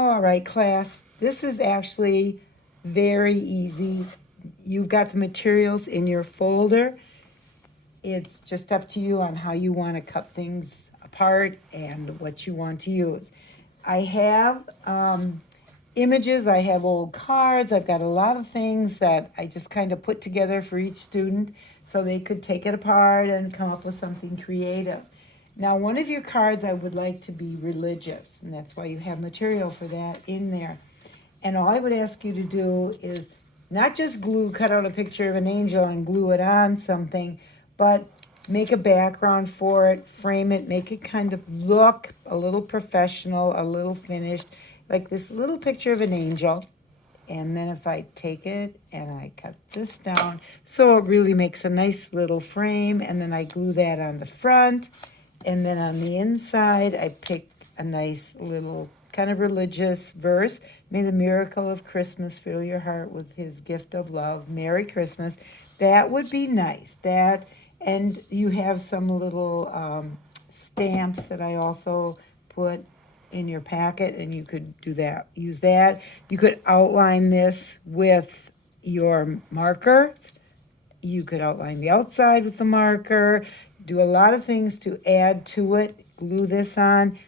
All right, class, this is actually very easy. You've got the materials in your folder. It's just up to you on how you want to cut things apart and what you want to use. I have images, I have old cards, I've got a lot of things that I just kind of put together for each student so they could take it apart and come up with something creative. Now, one of your cards I would like to be religious, and that's why you have material for that in there. And all I would ask you to do is not just cut out a picture of an angel and glue it on something, but make a background for it, frame it, make it kind of look a little professional, a little finished, like this little picture of an angel. And then if I take it and I cut this down, so it really makes a nice little frame, and then I glue that on the front. And then on the inside, I pick a nice little kind of religious verse. May the miracle of Christmas fill your heart with his gift of love. Merry Christmas. That would be nice. That, and you have some little stamps that I also put in your packet, and you could do that. Use that. You could outline this with your marker. You could outline the outside with the marker. Do a lot of things to add to it. Glue this on.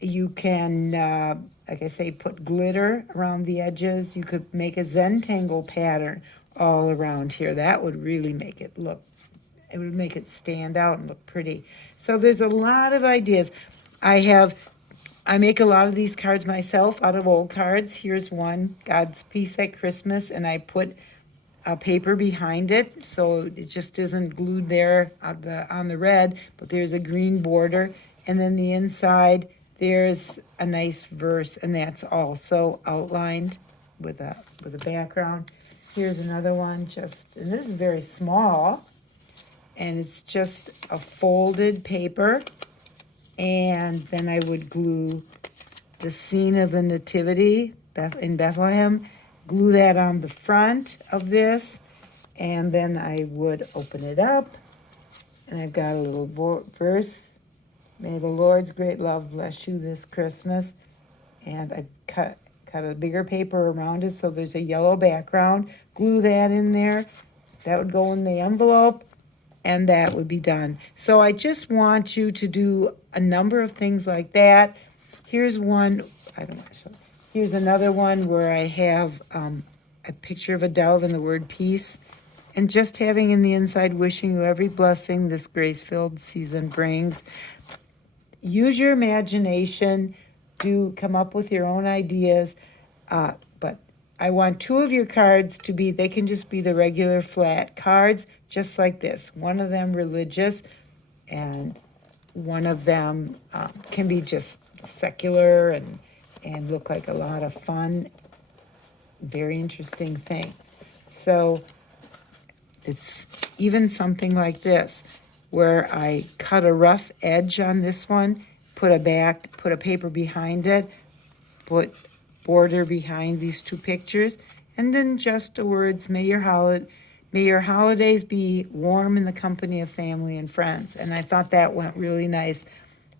You can, like I say, put glitter around the edges. You could make a Zentangle pattern all around here. That would really make it look, it would make it stand out and look pretty. So there's a lot of ideas. I make a lot of these cards myself out of old cards. Here's one, God's Peace at Christmas, and I put a paper behind it, so it just isn't glued there on the red, but there's a green border, and then the inside there's a nice verse, and that's also outlined with a background. Here's another one, and this is very small, and it's just a folded paper, and then I would glue the scene of the Nativity in Bethlehem, glue that on the front of this, and then I would open it up, and I've got a little verse. May the Lord's great love bless you this Christmas. And I cut a bigger paper around it so there's a yellow background. Glue that in there. That would go in the envelope, and that would be done. So I just want you to do a number of things like that. Here's one, here's another one where I have a picture of a dove and the word peace, and just having in the inside, wishing you every blessing this grace-filled season brings. Use your imagination, come up with your own ideas, but I want two of your cards to be, they can just be the regular flat cards, just like this. One of them religious, and one of them can be just secular and look like a lot of fun, very interesting things. So it's even something like this, where I cut a rough edge on this one, put a paper behind it, put border behind these two pictures, and then just the words, may your holidays be warm in the company of family and friends. And I thought that went really nice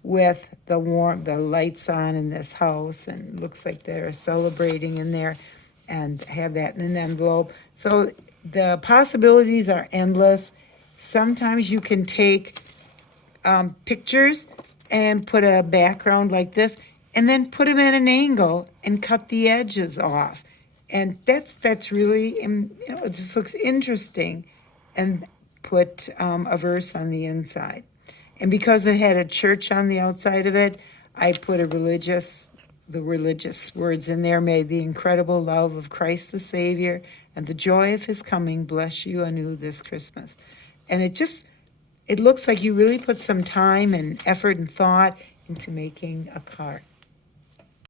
with the lights on in this house, and looks like they're celebrating in there, and have that in an envelope. So the possibilities are endless. Sometimes you can take pictures and put a background like this, and then put them at an angle and cut the edges off. And that's really, it just looks interesting. And put a verse on the inside. And because it had a church on the outside of it, I put the religious words in there. May the incredible love of Christ the Savior and the joy of his coming bless you anew this Christmas. And it looks like you really put some time and effort and thought into making a card.